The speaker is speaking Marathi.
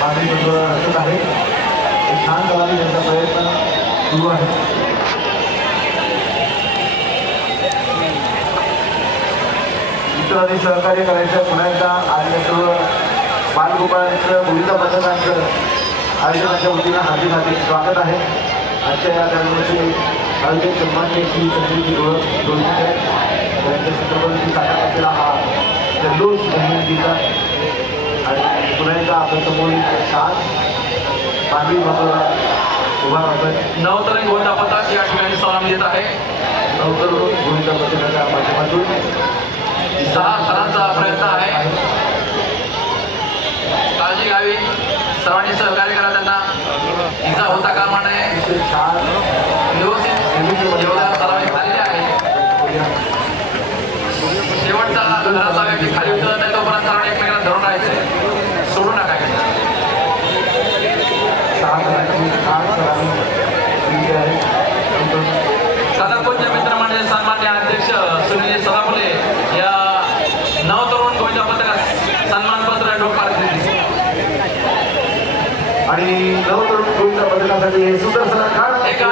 माझी हसत आहे. छान करावी त्यांचा प्रयत्न सुरू आहे. मित्रांनी सहकार्य करायचं. पुन्हा एकदा आलेल्या सर्व बालगोपाळांचं भूमिका पथकांचं आयोजनाच्या वतीनं हार्दिक हार्दिक स्वागत आहे. आजच्या या कार्यक्रमाचे आयोजक सन्मान्य श्री संजयजी डोळकर यांच्या चित्रपटाची साकार असलेला हा जल्लोष गणपतीचा आणि पुन्हा एकदा आपल्या समोर छान पाणी बाबा उभा राहतात. नवतरण गोविंदा पथक या ठिकाणी सलामी देत आहे. नवतरण गोविंदा पथकाच्या माध्यमातून 6 सरांचा प्रयत्न आहे. काळजी घ्यावी, सर्वांनी सहकार्य करा. त्यांना इजा होता कामा नये. छान व्यवस्थित एवढ्या सलामी झालेली आहे. शेवटचा घराचा व्यक्ती खाली उतरत नाही तोपर्यंत सर्वांनी एकमेकांना धरून राहायचे, सोडू नका. सदापुंज मित्रमंडळ सन्मान्य अध्यक्ष सुनील सदाफुले या नवतरुण गोविंदा पथकास सन्मानपत्र डोकार आणि नवतरुण गोविंदा पथकासाठी हे सुंदर सलाकार एक